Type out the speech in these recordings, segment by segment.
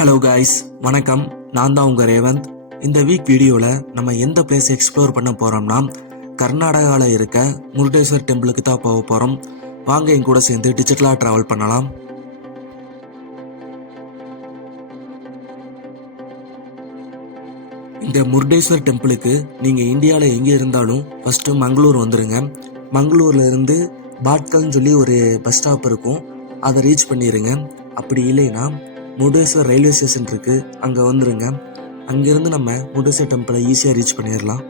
Hello guys, வணக்கம். நான் தான் உங்கள் ரேவந்த். இந்த வீக் வீடியோவில் நம்ம எந்த பிளேஸ் எக்ஸ்ப்ளோர் பண்ண போகிறோம்னா கர்நாடகாவில் இருக்க முருடேஸ்வர் டெம்பிளுக்கு தான் போக போகிறோம். வாங்க என் கூட சேர்ந்து டிஜிட்டலாக ட்ராவல் பண்ணலாம். இந்த முருடேஸ்வர் டெம்பிளுக்கு நீங்கள் இந்தியாவில் எங்கே இருந்தாலும் ஃபஸ்ட்டு மங்களூர் வந்துடுங்க. மங்களூரில் இருந்து பாட்கல்னு சொல்லி ஒரு பஸ் ஸ்டாப் இருக்கும், அதை ரீச் பண்ணிடுங்க. அப்படி இல்லைன்னா முருடேஸ்வர் ரயில்வே ஸ்டேஷன் இருக்குது, அங்கே வந்துடுங்க. அங்கேருந்து நம்ம முருடேஸ்வர் டெம்பிளை ஈஸியாக ரீச் பண்ணிடலாம்.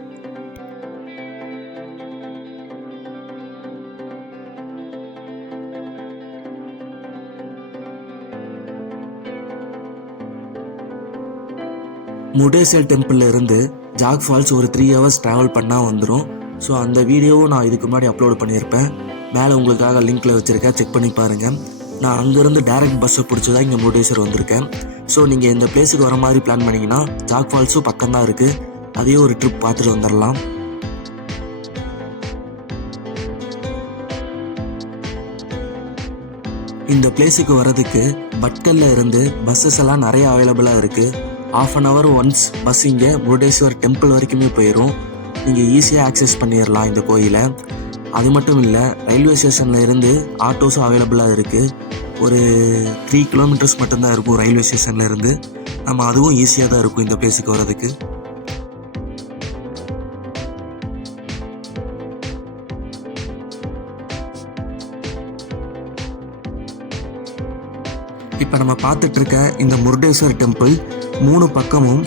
முருடேஸ்வர் டெம்பிளில் இருந்து ஜாக் ஃபால்ஸ் ஒரு 3 hours ட்ராவல் பண்ணால் வந்துடும். ஸோ அந்த வீடியோவும் நான் இதுக்கு முன்னாடி அப்லோட் பண்ணியிருப்பேன், மேலே உங்களுக்காக லிங்க்கில் வச்சுருக்கேன், செக் பண்ணி பாருங்கள். நான் அங்கேருந்து டைரக்ட் பஸ்ஸை பிடிச்சி தான் இங்கே முருடேஸ்வர் வந்திருக்கேன். ஸோ நீங்கள் இந்த பிளேஸுக்கு வர மாதிரி பிளான் பண்ணிங்கன்னா ஜாக் ஃபால்ஸும் பக்கம்தான் இருக்குது, அதையும் ஒரு ட்ரிப் பார்த்துட்டு வந்துடலாம். இந்த பிளேஸுக்கு வர்றதுக்கு பட்கல்ல இருந்து பஸ்ஸஸ் எல்லாம் நிறைய அவைலபிளாக இருக்குது. 1/2 hour ஒன்ஸ் பஸ் இங்கே முருடேஸ்வர் டெம்பிள் வரைக்குமே போயிடும். நீங்கள் ஈஸியாக ஆக்சஸ் பண்ணிடலாம் இந்த கோயிலை. அது மட்டும் இல்லை, ரயில்வே ஸ்டேஷனில் இருந்து ஆட்டோஸும் அவைலபிளாக இருக்குது. ஒரு 3 kilometers மட்டும்தான் இருக்கும் ரயில்வே ஸ்டேஷனில் இருந்து. நம்ம அதுவும் ஈஸியாக தான் இருக்கும் இந்த பிளேஸுக்கு வர்றதுக்கு. இப்போ நம்ம பார்த்துட்ருக்க இந்த முருடேஸ்வர் டெம்பிள் 3 பக்கமும்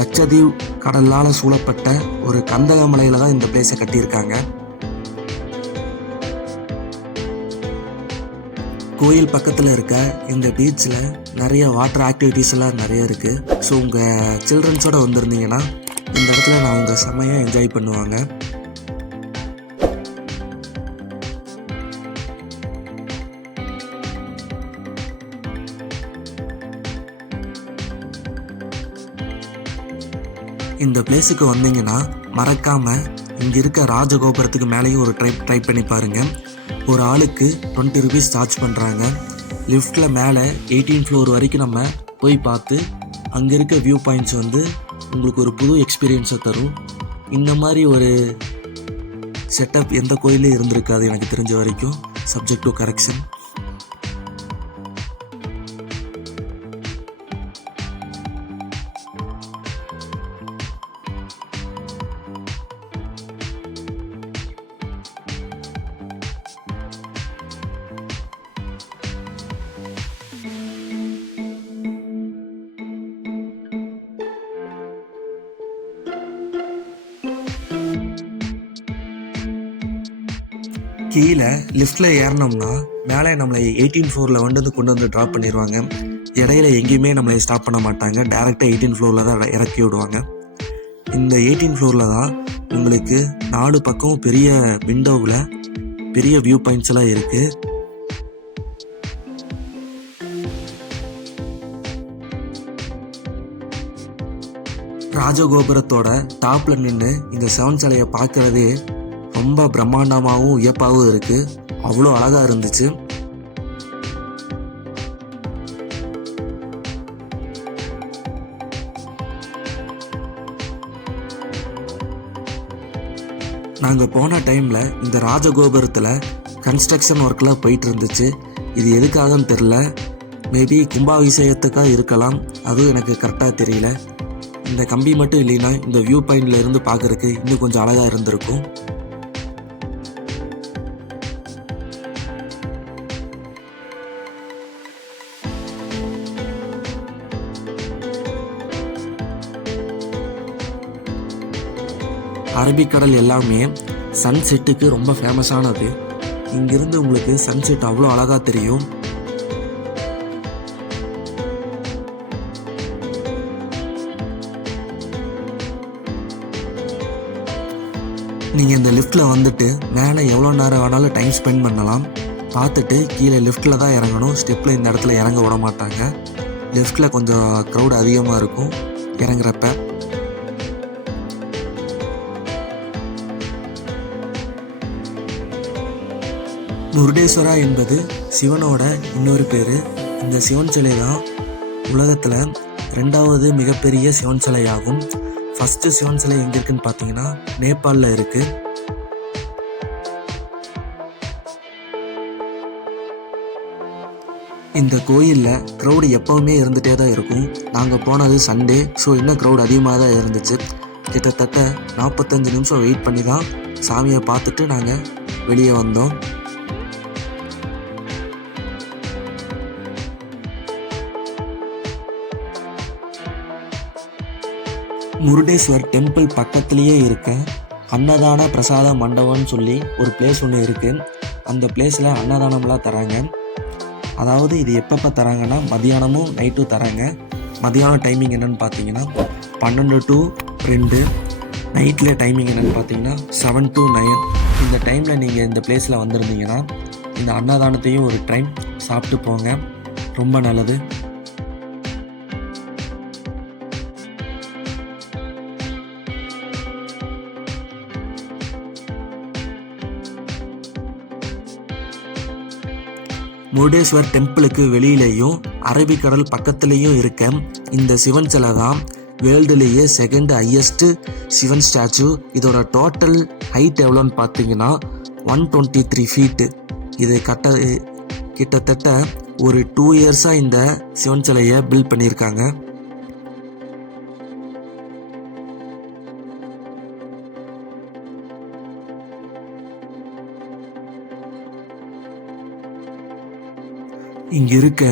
லட்சதீவ் கடலால் சூழப்பட்ட ஒரு கந்தகமலையில் தான் இந்த பிளேஸை கட்டியிருக்காங்க. கோயில் பக்கத்தில் இருக்க இந்த பீச்சில் நிறைய வாட்டர் ஆக்டிவிட்டீஸ் எல்லாம் நிறைய இருக்குது. ஸோ உங்கள் சில்ட்ரன்ஸோடு வந்திருந்தீங்கன்னா இந்த இடத்துல நான் உங்கள் செம்மையாக என்ஜாய் பண்ணுவாங்க. இந்த பிளேஸுக்கு வந்தீங்கன்னா மறக்காமல் இங்கே இருக்க ராஜகோபுரத்துக்கு மேலேயும் ஒரு ட்ரை பண்ணி பாருங்கள். ஒரு ஆளுக்கு 20 rupees சார்ஜ் பண்ணுறாங்க. லிஃப்ட்டில் மேலே 18th floor வரைக்கும் நம்ம போய் பார்த்து அங்கே இருக்க வியூ பாயிண்ட்ஸ் உங்களுக்கு ஒரு புது எக்ஸ்பீரியன்ஸை தரும். இந்த மாதிரி ஒரு செட்டப் எந்த கோயிலையும் இருந்திருக்காது எனக்கு தெரிஞ்ச வரைக்கும், சப்ஜெக்ட் டு கரெக்ஷன். கீழே லிஃப்ட்டில் ஏறினோம்னா மேலே நம்மளை 18th floor கொண்டு வந்து ட்ராப் பண்ணிடுவாங்க. இடையில எங்கேயுமே நம்மளை ஸ்டாப் பண்ண மாட்டாங்க, டேரெக்டாக 18th floor தான் இறக்கி விடுவாங்க. இந்த 18th floor தான் உங்களுக்கு 4 பக்கம் பெரிய விண்டோவில் பெரிய வியூ பாயிண்ட்ஸ் எல்லாம் இருக்குது. ராஜகோபுரத்தோட டாப்பில் நின்று இந்த சிவன் சிலையை பார்க்குறதே ரொம்ப பிரம்மாண்டமாகவும் வியப்பாகவும் இருக்குது. அவ்வளோ அழகாக இருந்துச்சு. நாங்கள் போன டைமில் இந்த ராஜகோபுரத்தில் கன்ஸ்ட்ரக்ஷன் ஒர்க்கெலாம் போயிட்டு இருந்துச்சு. இது எதுக்காகன்னு தெரில, மேபி கும்பாபிஷேகத்துக்காக இருக்கலாம், அதுவும் எனக்கு கரெக்டாக தெரியல. இந்த கம்பி மட்டும் இல்லைன்னா இந்த வியூ பாயிண்டில் இருந்து பார்க்குறதுக்கு இன்னும் கொஞ்சம் அழகாக இருந்திருக்கும். அரபிக்கடல் எல்லாமே சன்செட்டுக்கு ரொம்ப ஃபேமஸானது. இங்கிருந்து உங்களுக்கு சன்செட் அவ்வளோ அழகாக தெரியும். நீங்கள் இந்த லிஃப்ட்டில் வந்துட்டு மேலே எவ்வளோ நேரம் வேணாலும் டைம் ஸ்பெண்ட் பண்ணலாம். பார்த்துட்டு கீழே லிஃப்ட்டில் தான் இறங்கணும், ஸ்டெப்பில் இந்த இடத்துல இறங்க விட மாட்டாங்க. லிஃப்ட்டில் கொஞ்சம் க்ரௌட் அதிகமாக இருக்கும் இறங்குறப்ப. முருடேஸ்வரா என்பது சிவனோட இன்னொரு பேர். இந்த சிவன் சிலை தான் உலகத்தில் 2வது மிகப்பெரிய சிவன் சிலை ஆகும். ஃபஸ்ட்டு சிவன் சிலை எங்கே இருக்குன்னு பார்த்தீங்கன்னா நேபாளில் இருக்குது. இந்த கோயிலில் க்ரௌடு எப்போவுமே இருந்துகிட்டே தான் இருக்கும். நாங்கள் போனது சண்டே, ஸோ இன்னும் க்ரௌட் அதிகமாக தான் இருந்துச்சு. கிட்டத்தட்ட 45 நிமிஷம் வெயிட் பண்ணி தான் சாமியை பார்த்துட்டு நாங்கள் வெளியே வந்தோம். முருடேஸ்வர் டெம்பிள் பக்கத்துலேயே இருக்க அன்னதான பிரசாத மண்டபம்னு சொல்லி ஒரு பிளேஸ் ஒன்று இருக்குது. அந்த பிளேஸில் அன்னதானம்லாம் தராங்க. அதாவது இது எப்பப்போ தராங்கன்னா மதியானமும் நைட்டும் தராங்க. மதியானம் டைமிங் என்னென்னு பார்த்தீங்கன்னா 12 to 2, நைட்டில் டைமிங் என்னென்னு பார்த்தீங்கன்னா 7 to 9. இந்த டைமில் நீங்கள் இந்த பிளேஸில் வந்திருந்தீங்கன்னா இந்த அன்னதானத்தையும் ஒரு டைம் சாப்பிட்டு போங்க, ரொம்ப நல்லது. முருடேஸ்வர் டெம்பிளுக்கு வெளியிலேயும் அரபிக்கடல் பக்கத்துலேயும் இருக்க இந்த சிவன் சிலை தான் வேர்ல்டுலேயே 2nd ஹையஸ்ட் சிவன் ஸ்டாச்சு. இதோட டோட்டல் ஹைட் எவ்வளோன்னு பார்த்தீங்கன்னா 123 ஃபீட்டு. இது கிட்டத்தட்ட ஒரு 2 இயர்ஸாக இந்த சிவன் சிலையை பில்ட் பண்ணியிருக்காங்க. இங்கே இருக்க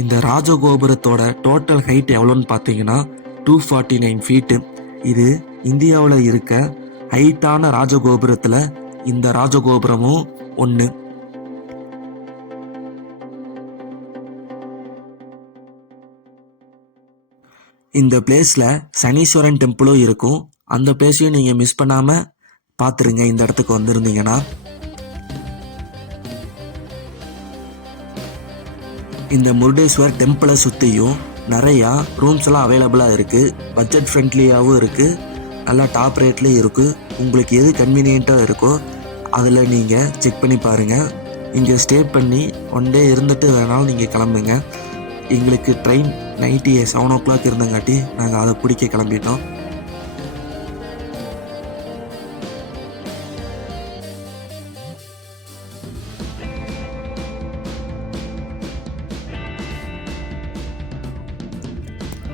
இந்த ராஜகோபுரத்தோட டோட்டல் ஹைட் எவ்வளோன்னு பார்த்தீங்கன்னா 249 ஃபீட்டு. இது இந்தியாவில் இருக்க ஹைட்டான ராஜகோபுரத்தில் இந்த ராஜகோபுரமும் ஒன்று. இந்த பிளேஸில் சனீஸ்வரன் டெம்பிளும் இருக்கும். அந்த பிளேஸையும் நீங்கள் மிஸ் பண்ணாமல் பார்த்துருங்க இந்த இடத்துக்கு வந்திருந்தீங்கன்னா. இந்த முருடேஸ்வர் டெம்பிளை சுற்றியும் நிறையா ரூம்ஸ் எல்லாம் அவைலபிளாக இருக்குது. பட்ஜெட் ஃப்ரெண்ட்லியாகவும் இருக்குது, நல்லா டாப் ரேட்லேயும் இருக்குது. உங்களுக்கு எது கன்வீனியண்ட்டாக இருக்கோ அதில் நீங்கள் செக் பண்ணி பாருங்கள். இங்கே ஸ்டே பண்ணி 1 டே இருந்துட்டு வேணாலும் நீங்கள் கிளம்புங்க. எங்களுக்கு ட்ரெயின் நைட்டு 7 o'clock இருந்தங்காட்டி நாங்கள் அதை பிடிக்க கிளம்பிட்டோம்.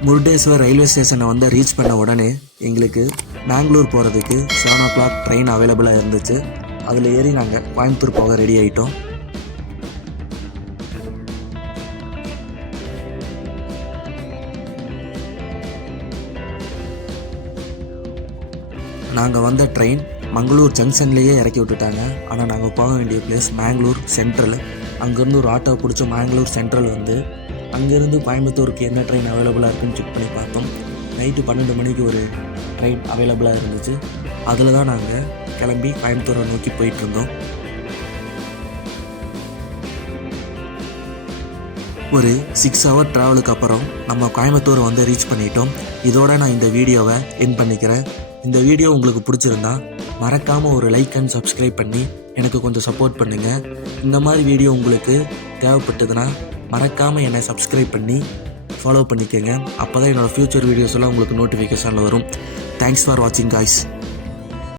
முருடேஸ்வர் ரயில்வே ஸ்டேஷனை வந்து ரீச் பண்ண உடனே எங்களுக்கு பெங்களூர் போகிறதுக்கு 7 o'clock ட்ரெயின் அவைலபிளாக இருந்துச்சு. அதில் ஏறி நாங்கள் கோயம்புத்தூர் போக ரெடி ஆகிட்டோம். நாங்கள் வந்த ட்ரெயின் மங்களூர் ஜங்ஷன்லேயே இறக்கி விட்டுட்டாங்க. ஆனால் நாங்கள் போக வேண்டிய பிளேஸ் மேங்களூர் சென்ட்ரல். அங்கேருந்து ஒரு ஆட்டோ பிடிச்சி மேங்களூர் சென்ட்ரல் வந்து அங்கேருந்து கோயம்புத்தூருக்கு என்ன ட்ரெயின் அவைலபிளாக இருக்குன்னு செக் பண்ணி பார்த்தோம். நைட்டு 12 மணிக்கு ஒரு ட்ரெயின் அவைலபிளாக இருந்துச்சு. அதில் தான் நாங்கள் கிளம்பி கோயம்புத்தூரை நோக்கி போயிட்டுருந்தோம். ஒரு 6 hour ட்ராவலுக்கு அப்புறம் நம்ம கோயம்புத்தூர் வந்து ரீச் பண்ணிட்டோம். இதோட நான் இந்த வீடியோவை எண்ட் பண்ணிக்கிறேன். இந்த வீடியோ உங்களுக்கு பிடிச்சிருந்தா மறக்காமல் ஒரு லைக் அண்ட் சப்ஸ்கிரைப் பண்ணி எனக்கு கொஞ்சம் சப்போர்ட் பண்ணுங்கள். இந்த மாதிரி வீடியோ உங்களுக்கு தேவைப்பட்டதுன்னா மறக்காமல் என்னை சப்ஸ்கிரைப் பண்ணி ஃபாலோ பண்ணிக்கோங்க. அப்போ தான் என்னோடய ஃப்யூச்சர் வீடியோஸ் எல்லாம் உங்களுக்கு நோட்டிஃபிகேஷனில் வரும். தேங்க்ஸ் ஃபார் வாட்சிங் காய்ஸ்.